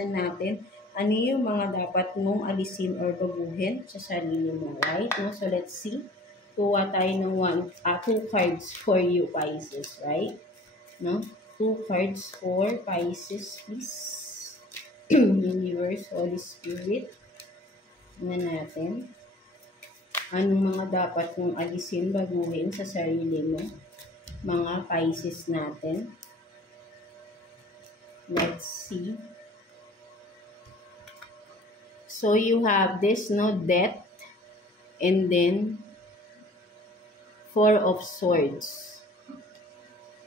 tignan natin ano yung mga dapat mong alisin or baguhin sa sarili mo, right? No? So, let's see. Kuha tayo ng 2 cards for you, Pisces, right? No? 2 cards for Pisces, please. Universe, Holy Spirit. Tignan natin. Anong mga dapat mong alisin, baguhin sa sarili mo? Mga Pisces natin. Let's see. So, you have this, no, death, and then 4 of Swords.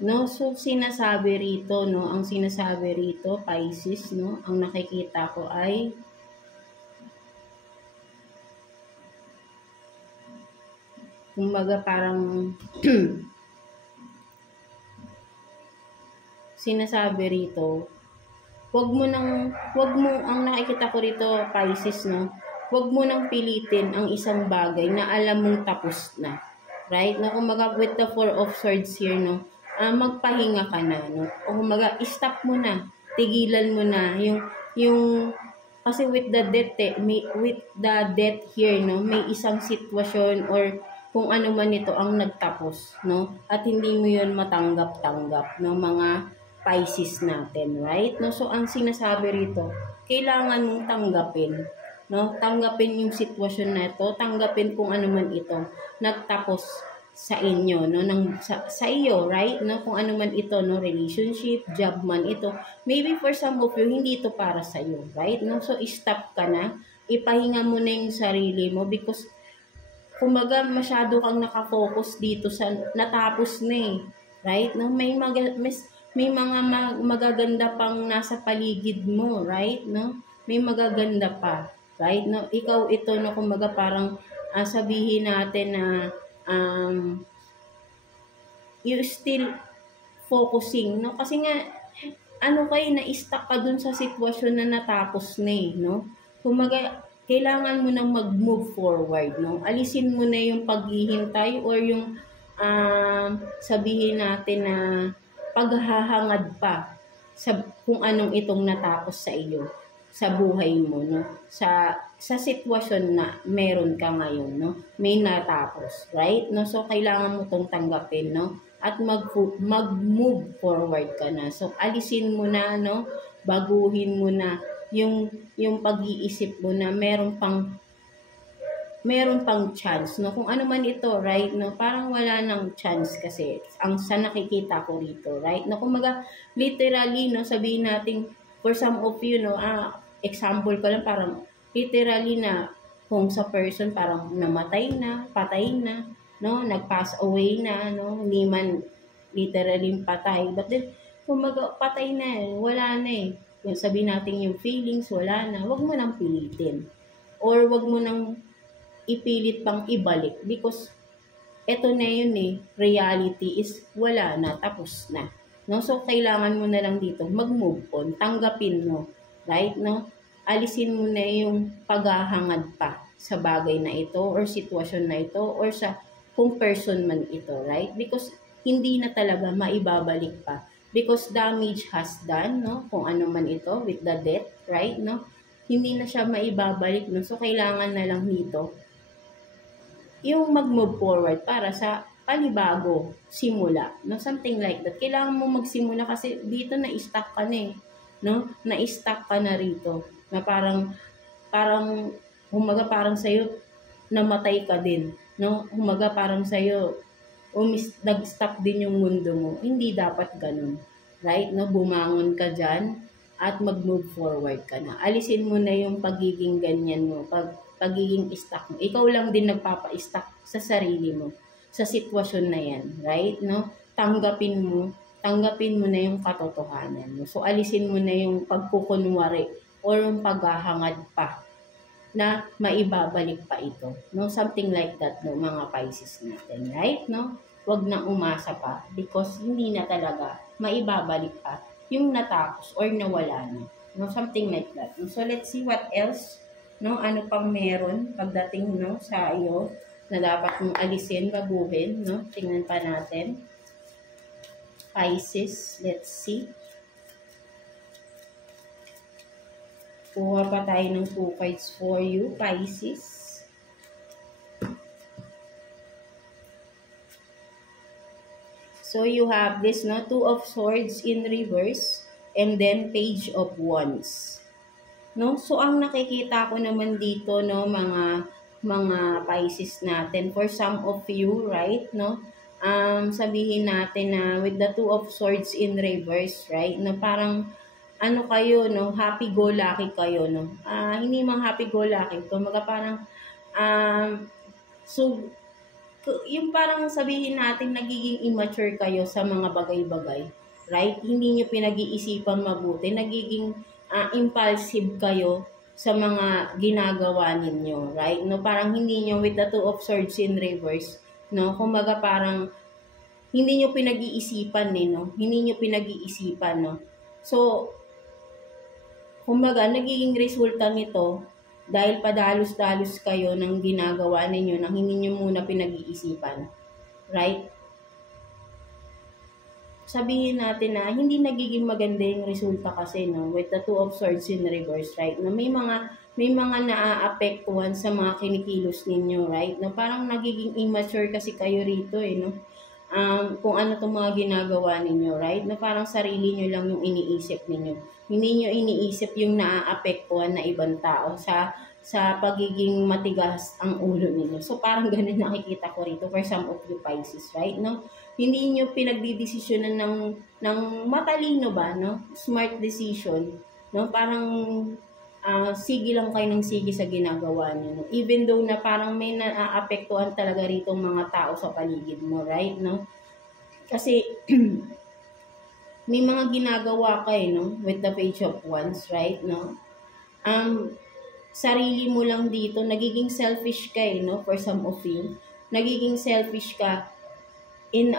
No, so sinasabi rito, no, ang sinasabi rito, Pisces, no, ang nakikita ko ay kumbaga parang sinasabi rito, wag mo, ang nakikita ko rito, Pisces, no, wag mo nang pilitin ang isang bagay na alam mong tapos na. Right? No, kumbaga with the 4 of Swords here, no, magpahinga ka na, no, o kumbaga stop mo na, tigilan mo na, yung kasi with the death, with the death here, no, may isang sitwasyon or kung ano man ito ang nagtapos, no, at hindi mo yun matanggap-tanggap, no, mga Pisces natin, right? No, so ang sinasabi rito, kailangan mong tanggapin, no? Tanggapin yung sitwasyon na ito, tanggapin kung ano man ito nagtapos sa inyo, no, sa iyo, right? No, kung ano man ito, no, relationship, job man ito. Maybe for some of you hindi ito para sa iyo, right? No, so stop ka na, ipahinga mo na yung sarili mo because kumbaga masyado kang nakafocus dito sa natapos na eh, right? No, may mga magaganda pang nasa paligid mo, right? No? May magaganda pa, right? No? Ikaw ito, no, kumbaga parang sabihin natin na you're still focusing, no? Kasi nga, na-stuck ka dun sa sitwasyon na natapos na eh, no? Kumbaga, kailangan mo nang mag-move forward, no? Alisin mo na yung paghihintay or yung sabihin natin na paghahangad pa sa kung anong itong natapos sa iyo sa buhay mo, no, sa sitwasyon na meron ka ngayon, no, may natapos, right? No, so kailangan mo tong tanggapin, no, at mag-move forward ka na. So alisin mo na, no, baguhin mo na yung pag-iisip mo na meron pang chance, no, kung ano man ito, right? No, parang wala nang chance kasi ang sa nakikita ko rito, right? No, kumaga literally, no, sabihin natin for some of you, no, example ko lang, parang literally na kung sa person parang namatay na, patay na, no, nag-pass away na, no, hindi man literally patay, but then kumaga patay na, wala na eh. Yung sabihin natin yung feelings, wala na, wag mo nang pilitin or wag mo nang ipilit pang ibalik because eto na yun eh, reality is wala na, tapos na, no? So kailangan mo na lang dito mag-move on, tanggapin mo, right? No, alisin mo na yung paghahangad pa sa bagay na ito or sitwasyon na ito or sa kung person man ito, right? Because hindi na talaga maibabalik pa because damage has done, no, kung ano man ito with the death, right? No, hindi na siya maibabalik, no? So kailangan na lang dito yung mag-move forward para sa panibago, simula, no? Something like that. Kailangan mo magsimula kasi dito na-stuck ka na eh, no? Na-stuck ka na rito. Na parang humaga parang sa'yo, namatay ka din, no? Humaga parang sa'yo, nag-stop din yung mundo mo. Hindi dapat ganun, right? No? Bumangon ka dyan at mag-move forward ka na. Alisin mo na yung pagiging ganyan mo, pagiging stuck mo. Ikaw lang din nagpapa-stuck sa sarili mo, sa sitwasyon na yan, right? No? Tanggapin mo na yung katotohanan mo. So, alisin mo na yung pagkukunwari or yung paghahangad pa na maibabalik pa ito. No? Something like that, no, mga Pisces natin, right? No? Huwag na umasa pa because hindi na talaga maibabalik pa yung natapos or nawala na. No? Something like that. So, let's see what else, no, ano pang meron pagdating, no, sa iyo na dapat mong alisin, baguhin, no? Tingnan pa natin. Pisces, let's see. Kuha pa tayo ng 2 cards for you, Pisces. So, you have this, no? 2 of Swords in reverse, and then Page of Wands. No? So, ang nakikita ko naman dito, no, mga Pisces natin, for some of you, right, no? Sabihin natin na with the 2 of Swords in reverse, right, no, parang, ano kayo, no, happy-go-lucky kayo, no? Hindi mang happy-go-lucky, kumaga parang, so, yung parang sabihin natin nagiging immature kayo sa mga bagay-bagay, right? Hindi nyo pinag-iisipan mabuti, nagiging impulsive kayo sa mga ginagawa ninyo, right? No, parang hindi nyo with the 2 of Swords in reverse, no? Kumbaga parang hindi nyo pinag-iisipan no? Hindi nyo pinag-iisipan, no? So, kumbaga nagiging resulta nito dahil padalos-dalos kayo ng ginagawa ninyo nang hindi nyo muna pinag-iisipan. Right? Sabihin natin na hindi nagiging maganda yung resulta kasi, no, with the 2 of Swords in reverse, right? Na may mga naaapektuhan sa mga kinikilos ninyo, right? Na parang nagiging immature kasi kayo rito, no? Kung ano itong mga ginagawa ninyo, right? Na parang sarili nyo lang yung iniisip ninyo. Hindi nyo iniisip yung naaapektuhan na ibang tao sa pagiging matigas ang ulo ninyo. So, parang ganun nakikita ko rito for some of you Pisces, right? No? Hindi nyo pinagdidesisyonan ng matalino ba, no? Smart decision, no? Parang sige lang kayo ng sige sa ginagawa nyo, no? Even though na parang may naaapektuhan talaga rito mga tao sa paligid mo, right? No? Kasi may mga ginagawa kayo, no, with the Page of Wands, right, no? Sarili mo lang dito, nagiging selfish ka, no, for some of you. Nagiging selfish ka in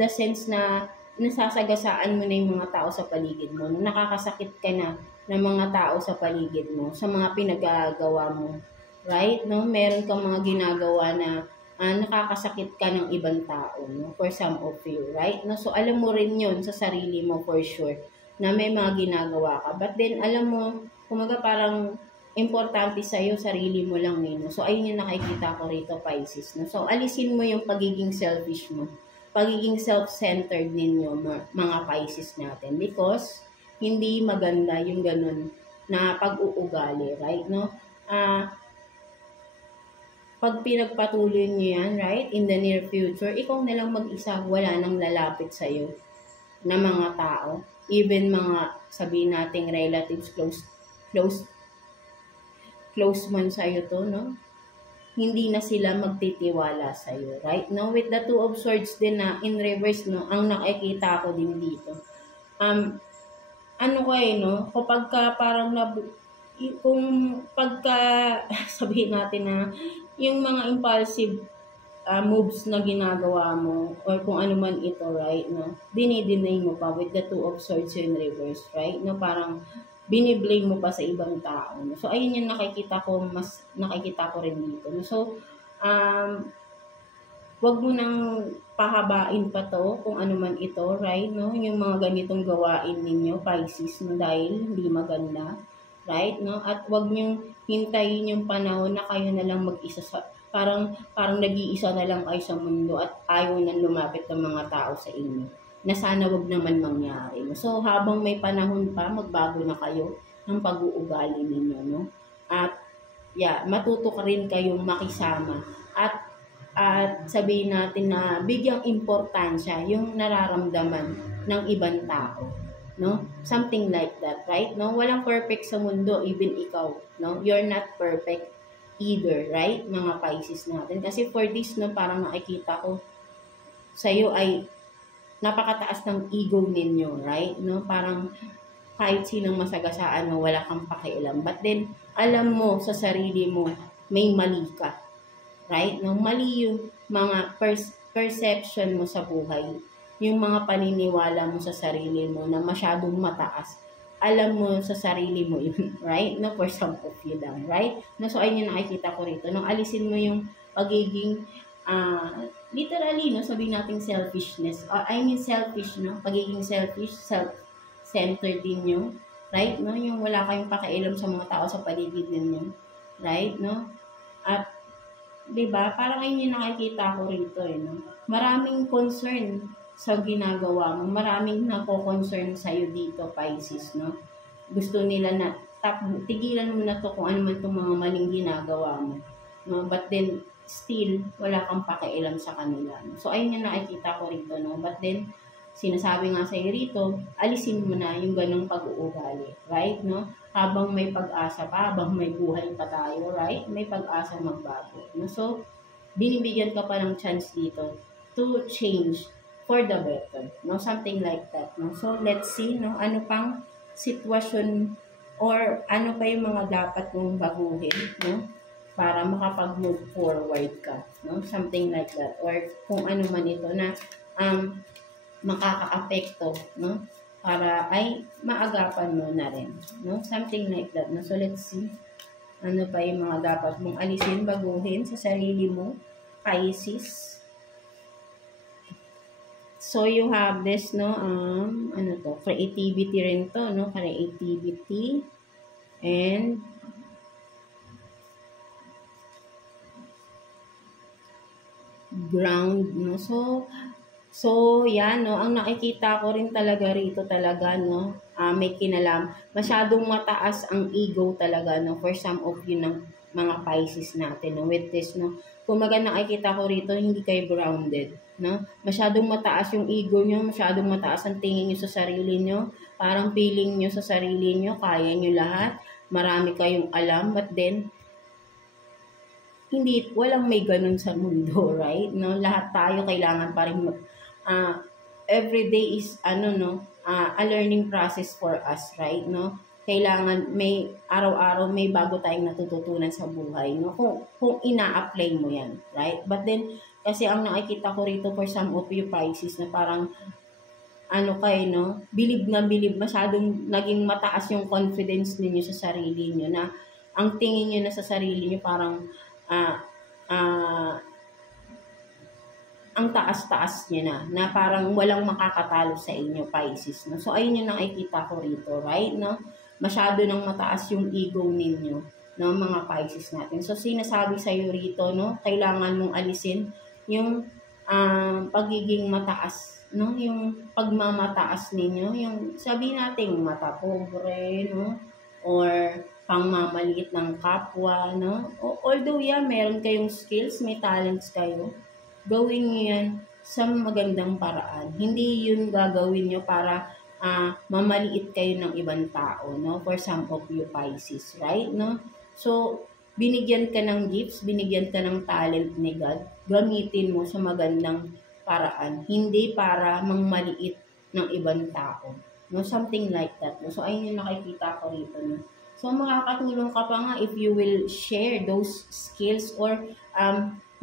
the sense na nasasagasaan mo na yung mga tao sa paligid mo. Nakakasakit ka na ng mga tao sa paligid mo, sa mga pinagagawa mo, right, no? Meron kang mga ginagawa na nakakasakit ka ng ibang tao, no? For some of you, right? No? So, alam mo rin yun sa sarili mo for sure na may mga ginagawa ka. But then, alam mo, kumaga parang importante sa'yo, sarili mo lang, no? So, ayun yung nakikita ko rito, Pisces. No? So, alisin mo yung pagiging selfish mo, pagiging self-centered ninyo, mga Pisces natin. Because, hindi maganda yung ganun na pag-uugali, right? No? Pag pinagpatuloy nyo yan, right, in the near future, ikaw na lang mag-isa, wala nang lalapit sa'yo na mga tao. Even mga, sabihin nating relatives, close man sa'yo to, no? Hindi na sila magtitiwala sa'yo, right? No? With the 2 of Swords din na in reverse, no, ang nakikita ko din dito. Ano kayo, no? Kapag ka parang kung pagka sabihin natin na yung mga impulsive moves na ginagawa mo or kung ano man ito, right, no, dinideny mo pa with the 2 of Swords in reverse, right, no, parang biniblame mo pa sa ibang tao, no? So ayun yung nakikita ko rin dito, no? So wag mo nang pahabain pa to kung ano man ito, right, no, yung mga ganitong gawain ninyo Pisces, no, dahil hindi maganda, right, no? At wag niyong hintayin yung panahon na kayo na lang mag-isa parang nag-iisa na lang kayo sa mundo at ayaw nang lumapit ng mga tao sa inyo. Na sana wag naman mangyari. So habang may panahon pa, magbago na kayo ng pag-uugali ninyo, no? At matuto ka rin kayong makisama at sabihin natin na bigyang importansya yung nararamdaman ng ibang tao. No? Something like that, right? No? Walang perfect sa mundo, even ikaw, no? You're not perfect either, right? Mga Pisces natin. Kasi for this, no, parang nakikita ko sa'yo ay napakataas ng ego ninyo, right? No? Parang kahit sinong masagasaan mo, wala kang pakialam. But then, alam mo sa sarili mo, may mali ka. Right? No? Mali yung mga perception mo sa buhay. Yung mga paniniwala mo sa sarili mo na masyadong mataas. Alam mo sa sarili mo yun, right? No, for some of you lang, right? No, so ayun yung nakikita ko rito. No, alisin mo yung pagiging, literally, no, sabihin natin selfishness. Selfish, no? Pagiging selfish, self-centered din nyo. right, no? Yung wala kayong pakialam sa mga tao sa paligid ninyo, right, no? At 'di ba? Parang ayun yung nakikita ko rito eh, no? Maraming concern sa ginagawa mo, maraming nako-concern sa iyo dito, Pisces, no? Gusto nila na tigilan mo na to kung ano man tong mga maling ginagawa mo, no? But then still wala kang pakialam sa kanila. No? So ayun yung nakikita ko rito, no? But then sinasabi nga sa iyo rito, alisin mo na yung ganong pag-uugali, right, no? Habang may pag-asa pa, habang may buhay pa tayo, right? May pag-asa magbago. No? So, binibigyan ka pa ng chance dito to change for the better. No? Something like that. No? So, let's see, no? Ano pang sitwasyon or ano pa yung mga dapat mong baguhin, no? Para makapag-move forward ka. No? Something like that. Or kung ano man ito na makaka-apekto, no? Para ay maagapan mo na rin, no? Something like that, no? So let's see ano pa yung mga dapat mong alisin, baguhin sa sarili mo, Pisces. So you have this, no? Ano to? Creativity rin to, no? Creativity and ground, no? So, yan, no? Ang nakikita ko rin talaga rito talaga, no? May kinalam. Masyadong mataas ang ego talaga, no? For some of you ng mga Pisces natin, no? With this, no? Kung nakikita ko rito, hindi kayo grounded, no? Masyadong mataas yung ego nyo, masyadong mataas ang tingin nyo sa sarili nyo. Parang feeling nyo sa sarili nyo, kaya nyo lahat. Marami kayong alam, but then, walang may ganun sa mundo, right? No? Lahat tayo kailangan pa rin every day is a learning process for us, right, no? Kailangan may araw-araw may bago tayong natututunan sa buhay, no? Kung ina-apply mo 'yan, right? But then kasi ang nakikita ko rito for some of you Pisces na parang bilib na bilib, masyadong naging mataas yung confidence ninyo sa sarili niyo na ang tingin niyo na sa sarili niyo parang ang taas-taas niya na parang walang makakatalo sa inyo, Pisces, no? So, ayun yung nakikita ko rito, right, no? Masyado nang mataas yung ego ninyo, no, mga Pisces natin. So, sinasabi sa iyo rito, no, kailangan mong alisin yung pagiging mataas, no? Yung pagmamataas ninyo, yung sabi nating mata pobre, no? Or pangmamaliit ng kapwa, no? Although, meron kayong skills, may talents kayo, gawin nyo yan sa magandang paraan. Hindi yun gagawin nyo para mamaliit kayo ng ibang tao, no? For some of you Pisces, right, no? So, binigyan ka ng gifts, binigyan ka ng talent ni God, gamitin mo sa magandang paraan. Hindi para mangmaliit ng ibang tao. No? Something like that. No? So, ayun yung nakikita ko rito. No? So, makakatulong ka pa nga if you will share those skills or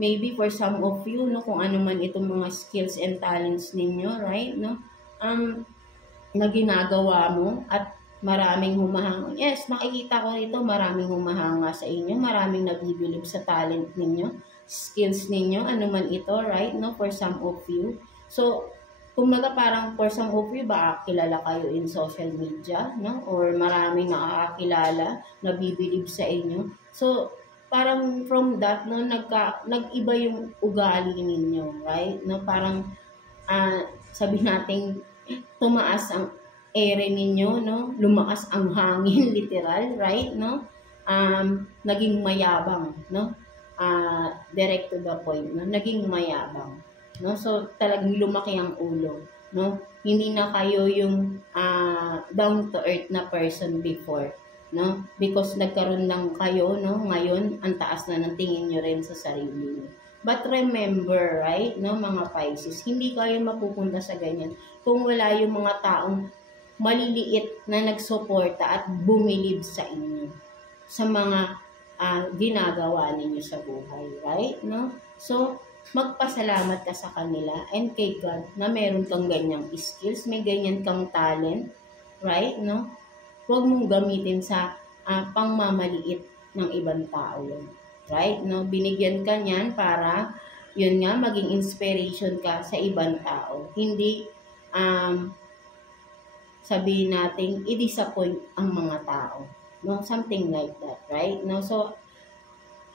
maybe for some of you, no, kung ano man itong mga skills and talents ninyo, right, no, na ginagawa mo at maraming humahanga. Yes, makikita ko rito, maraming humahanga sa inyo, maraming nabibilib sa talent ninyo, skills ninyo, ano man ito, right, no, for some of you. So, kumbaga parang for some of you, ba kilala kayo in social media, no, or maraming nakakakilala, nabibilib sa inyo. So, parang from that, no, nag-iba yung ugali ninyo, right? No, parang sabi natin tumaas ang ere ninyo, no? Lumakas ang hangin, literal, right? No? Naging mayabang, no? Direct to the point, no? Naging mayabang, no? So talagang lumaki ang ulo, no? Hindi na kayo yung down to earth na person before, no? Because nagkaroon lang kayo, no? Ngayon, ang taas na ng tingin nyo rin sa sarili nyo. But remember, right, no, mga Pisces, hindi kayo mapupunta sa ganyan kung wala yung mga taong maliliit na nagsuporta at bumilib sa inyo sa mga ginagawa ninyo sa buhay, right, no? So, magpasalamat ka sa kanila and kay God na meron kang ganyang skills, may ganyan kang talent, right, no? Huwag mong gamitin sa pangmamaliit ng ibang tao yun. Right? No? Binigyan ka niyan para, yun nga, maging inspiration ka sa ibang tao. Hindi sabihin natin, i-disappoint ang mga tao. No? Something like that, right? No? So,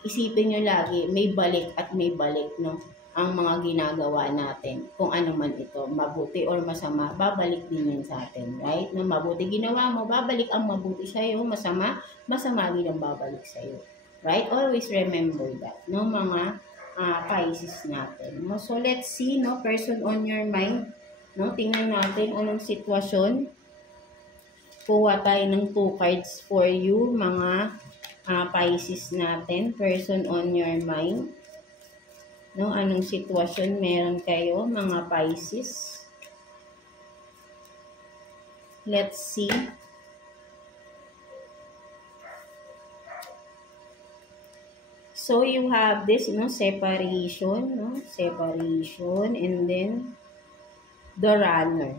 isipin nyo lagi, may balik at may balik, no? Ang mga ginagawa natin, kung ano man ito, mabuti or masama, babalik din yan sa atin, right? No, mabuti ginawa mo, babalik ang mabuti sa'yo, masama, masama din ang babalik sa'yo, right? Always remember that, no, mga Pisces natin. No? So, let's see, no, person on your mind, no, tingnan natin anong sitwasyon. Kuha tayo ng 2 cards for you, mga Pisces natin, person on your mind. No, anong sitwasyon meron kayo, mga Pisces? Let's see. So, you have this, no, separation, no, separation, and then the runner.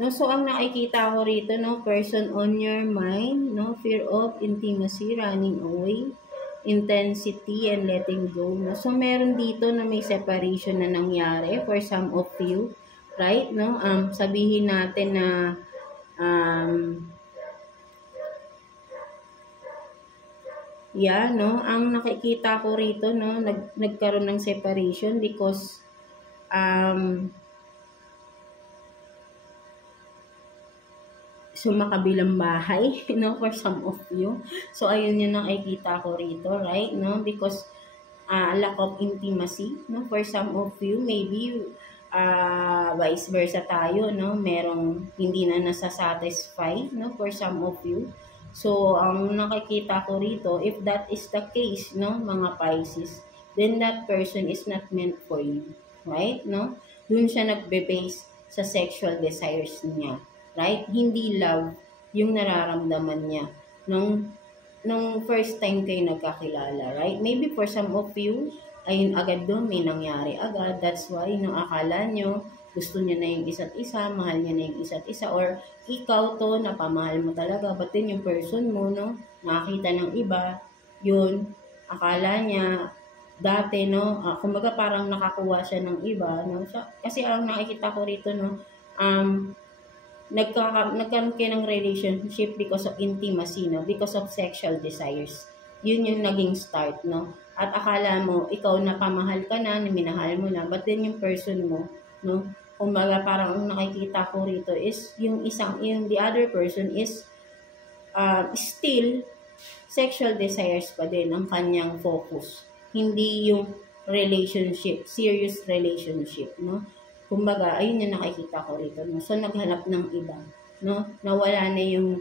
No, so, ang nakikita ko rito, no, person on your mind, no, fear of intimacy, running away, intensity, and letting go. No? So, meron dito na may separation na nangyari for some of you, right? No? Sabihin natin na yeah, no? Ang nakikita ko rito, no, nagkaroon ng separation because sumakabilang bahay, no, for some of you. So, ayun yung nakikita ko rito, right, no, because lack of intimacy, no, for some of you, maybe vice versa tayo, no, merong hindi na nasa-satisfy, no, for some of you. So, ang nakikita ko rito, if that is the case, no, mga Pisces, then that person is not meant for you, right, no, dun siya nagbe-base sa sexual desires niya. Right? Hindi love yung nararamdaman niya nung first time kayo nagkakilala, right? Maybe for some of you, ayun agad doon, may nangyari agad. That's why, nung akala nyo, gusto niya na yung isa't isa, mahal niya na yung isa't isa, or ikaw to, napamahal mo talaga, but then yung person mo, no, nakakita ng iba, yun, akala niya, dati, no, kumbaga parang nakakuha siya ng iba, no, so, kasi ang nakikita ko rito, no, nagkaroon kayo ng relationship because of intimacy, no? Because of sexual desires. Yun yung naging start, no? At akala mo, ikaw na pamahal ka na, minahal mo na, but then yung person mo, no? Kumbaga parang ang nakikita ko rito is, yung the other person is still sexual desires pa din ang kanyang focus. Hindi yung relationship, serious relationship, no? Kumbaga, ayun yung nakikita ko rito. No? So, naghanap ng iba. No? Nawala na yung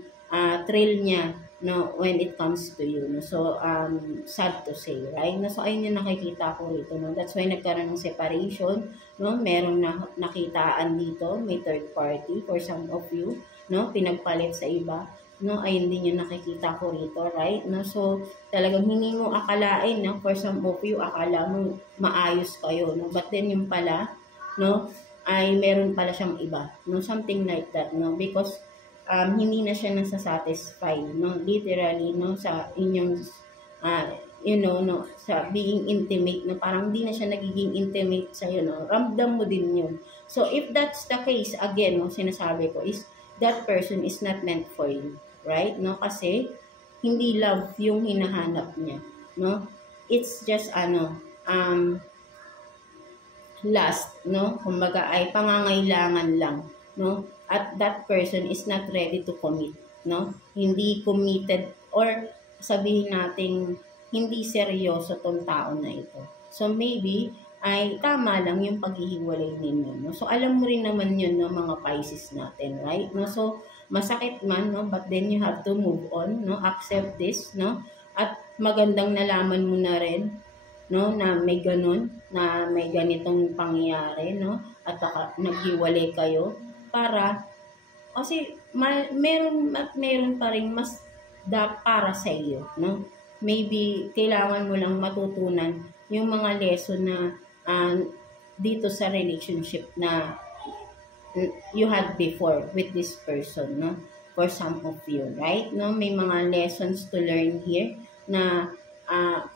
thrill niya, no, when it comes to you. No? So, sad to say, right? No? So, ayun yung nakikita ko rito. No? That's why nagkaroon ng separation. No? Merong nakitaan dito. May third party for some of you. No? Pinagpalit sa iba. No? Ayun din yung nakikita ko rito, right? No? So, talagang hindi mo akalain, no? For some of you, akala mo maayos kayo. No? But then yung pala, no, ay meron pala siyang iba, no, something like that, no, because hindi na siya nasa-satisfy, no, literally, no, sa inyong no, sa being intimate, no, parang hindi na siya nagiging intimate sa iyo, no, ramdam mo din yun. So if that's the case, again, no, sinasabi ko is that person is not meant for you, right? No, kasi hindi love yung hinahanap niya, no, it's just last, no? Kumbaga ay pangangailangan lang, no? At that person is not ready to commit, no? Hindi committed or sabihin nating hindi seryoso tong tao na ito. So maybe ay tama lang yung paghihiwalay ninyo, no? So alam mo rin naman yun, no, mga Pisces natin, right? No? So masakit man, no? But then you have to move on, no? Accept this, no? At magandang nalaman mo na rin, no, na may ganun, na may ganitong pangyayari, no, at naghiwalay kayo para kasi meron pa rin mas para sa iyo, no. Maybe kailangan mo lang matutunan yung mga lesson na dito sa relationship na you had before with this person, no, for some of you, right? No, may mga lessons to learn here na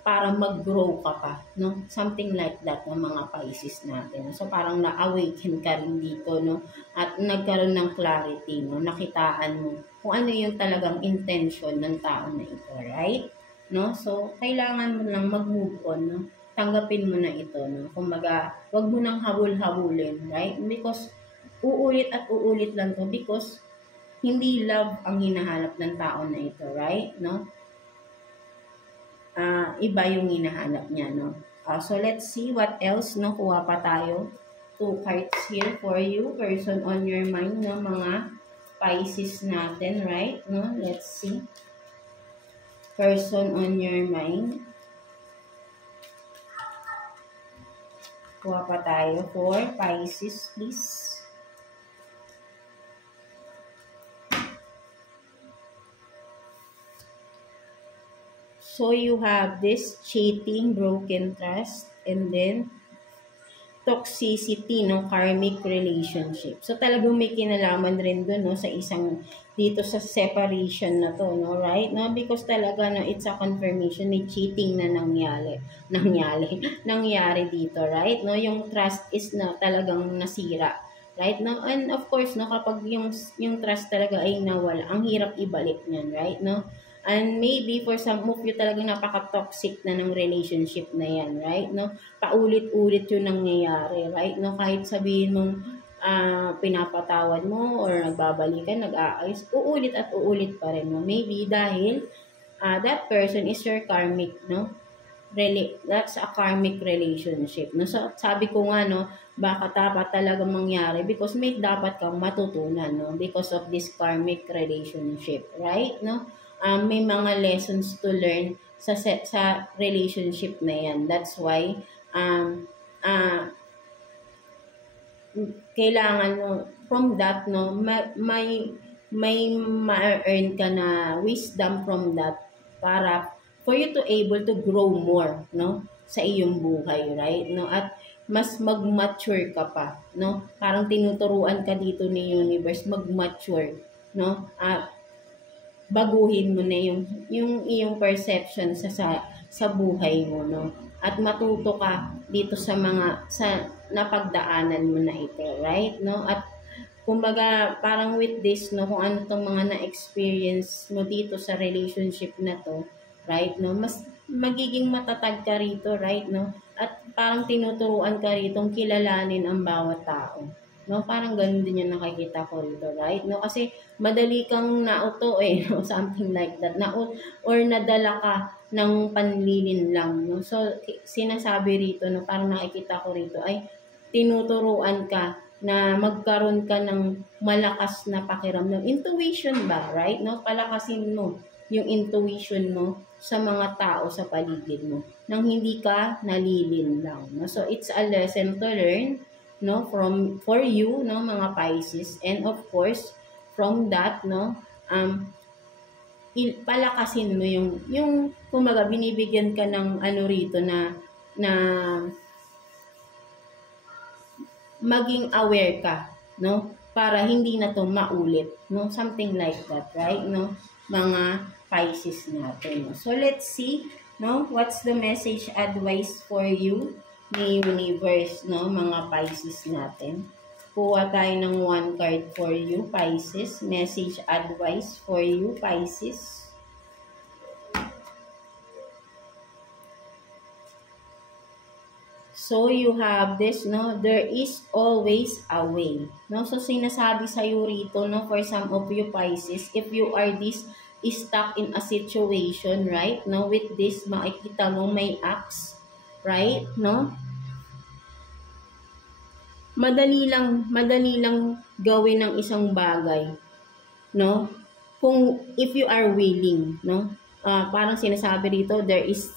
para mag-grow ka pa, no? Something like that ng mga Pisces natin. So parang na-awaken ka rin dito, no? At nagkaroon ng clarity, no? Nakitaan mo kung ano yung talagang intention ng tao na ito, right? No? So kailangan mo lang mag-move on, no? Tanggapin mo na ito, no? Kumbaga, wag mo nang habol-habulin, right? Because uulit at uulit lang to because hindi love ang hinahanap ng tao na ito, right? No? Iba yung hinahanap niya, no? So, let's see what else, no? Kuha pa tayo. 2 cards here for you. Person on your mind, no? Mga Pisces natin, right? No? Let's see. Person on your mind. Kuha pa tayo for Pisces, please. So, you have this cheating, broken trust, and then toxicity, no? Karmic relationship. So, talagang may kinalaman rin doon, no? Sa isang, dito sa separation na to, no? Right? No? Because talaga, no? It's a confirmation, may cheating na nangyari dito, right? No? Yung trust is na talagang nasira. Right? No? And of course, no? Kapag yung trust talaga ay nawala, ang hirap ibalik niyan, right? No? And maybe for some of you talagang napaka-toxic na ng relationship na yan, right? No? Paulit-ulit yung nangyayari, right? No? Kahit sabihin mong pinapatawad mo or nagbabalikan, nag-aayos, uulit at uulit pa rin, no? Maybe dahil that person is your karmic, no? That's a karmic relationship, no? So, sabi ko nga, no, baka dapat talagang mangyari because may dapat kang matutunan, no? Because of this karmic relationship, right? No? May mga lessons to learn sa relationship na yan. That's why kailangan, no, from that, no, may ma-earn ka na wisdom from that para for you to able to grow more, no, sa iyong buhay, right? No, at mas mag-mature ka pa, no? Parang tinuturuan ka dito ni universe mag-mature, no? Baguhin mo na yung iyong perception sa buhay mo, no? At matuto ka dito sa napagdaanan mo na ito, right? No? At kumbaga parang with this, no, kung ano tong mga na-experience mo dito sa relationship na to, right? No? Mas magiging matatag ka rito, right? No? At parang tinuturuan ka rito kilalanin ang bawat tao. No, parang ganun din yung nakikita ko rito, right? No, kasi madali kang nauto no, something like that. Or nadala ka ng panlilin lang, no. So, sinasabi rito, no, parang nakikita ko rito ay tinuturuan ka na magkaroon ka ng malakas na pakiramdam. Intuition ba, right? No, palakasin mo yung intuition mo sa mga tao sa paligid mo nang hindi ka nalilin lang, no. So, it's a lesson to learn, no, for you, no, mga Pisces, and of course from that, no, palakasin mo yung kumaga binibigyan ka ng ano rito na maging aware ka, no, para hindi na to maulit, no, something like that, right? No, mga Pisces natin, no? So let's see, no, what's the message advice for you ni universe, no, mga Pisces natin. Kuha tayo ng 1 card for you, Pisces. Message advice for you, Pisces. So, you have this, no, there is always a way. No? So, sinasabi sa'yo rito, no, for some of you Pisces, if you are stuck in a situation, right, no, with this, makikita mo may axe, right, no? Madali lang gawin ng isang bagay, no? If you are willing, no? Parang sinasabi dito, there is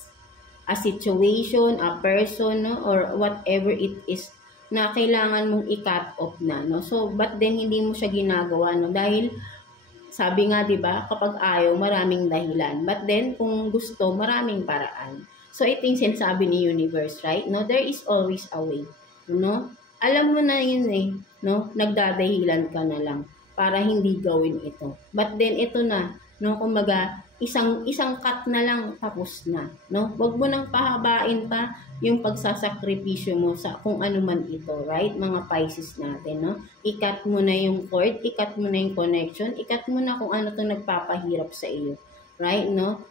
a situation, a person, no, or whatever it is na kailangan mong i-cut off na, no? So, but then hindi mo siya ginagawa, no? Dahil sabi nga, 'di ba, kapag ayaw, maraming dahilan. But then kung gusto, maraming paraan. So, ito yung sinasabi ni universe, right? No, there is always a way, no? Alam mo na yun no? Nagdadahilan ka na lang para hindi gawin ito. But then ito na, no, kumbaga isang cut na lang tapos na, no? Wag mo nang pahabain pa yung pagsasakripisyo mo sa kung ano man ito, right? Mga Pisces natin, no? Ikat mo na yung cord, ikat mo na yung connection, ikat mo na kung ano 'tong nagpapahirap sa iyo, right? No?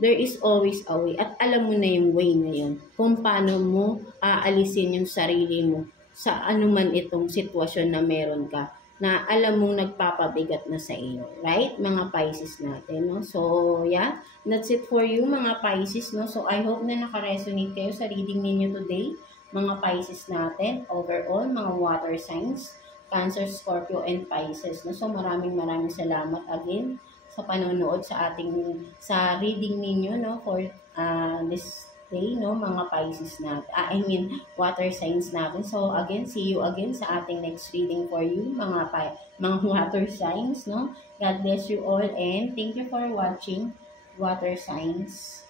There is always a way at alam mo na yung way na yun kung paano mo aalisin yung sarili mo sa anuman itong sitwasyon na meron ka na alam mong nagpapabigat na sa iyo, right? Mga Pisces natin, no? So, yeah, that's it for you, mga Pisces, no? So, I hope na naka-resonate kayo sa reading ninyo today, mga Pisces natin, overall, mga water signs, Cancer, Scorpio, and Pisces, no? So, maraming salamat again sa panonood sa reading ninyo, no, for this day, no, mga Pisces natin. Water signs natin. So again, see you again sa ating next reading for you, mga water signs, no. God bless you all and thank you for watching, water signs.